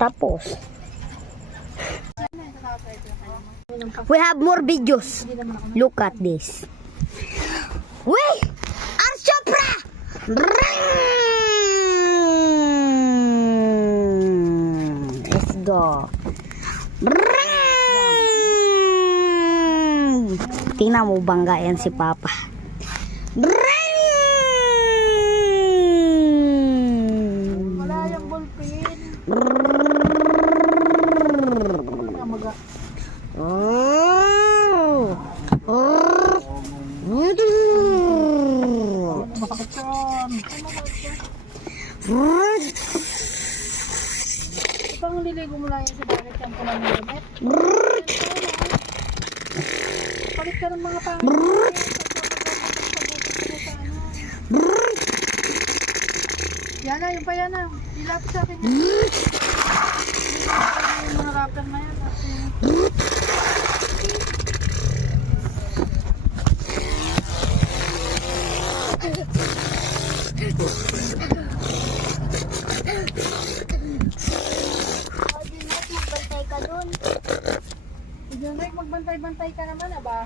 Tapos we have more videos. Look at this. Wait! Archopra! Let's go. Tingnan mo, bangga yan si Papa. Wala yung ballpen. Bakit yan? Pang niligo mo lang yan sa bakit yan ko lang nilibet. Palit ka ng mga pangit. Yana, yung pa yana. Ilapit sa akin yan. Yung mga rapper na yan. Magbantay ka doon. Magbantay ka naman, aba?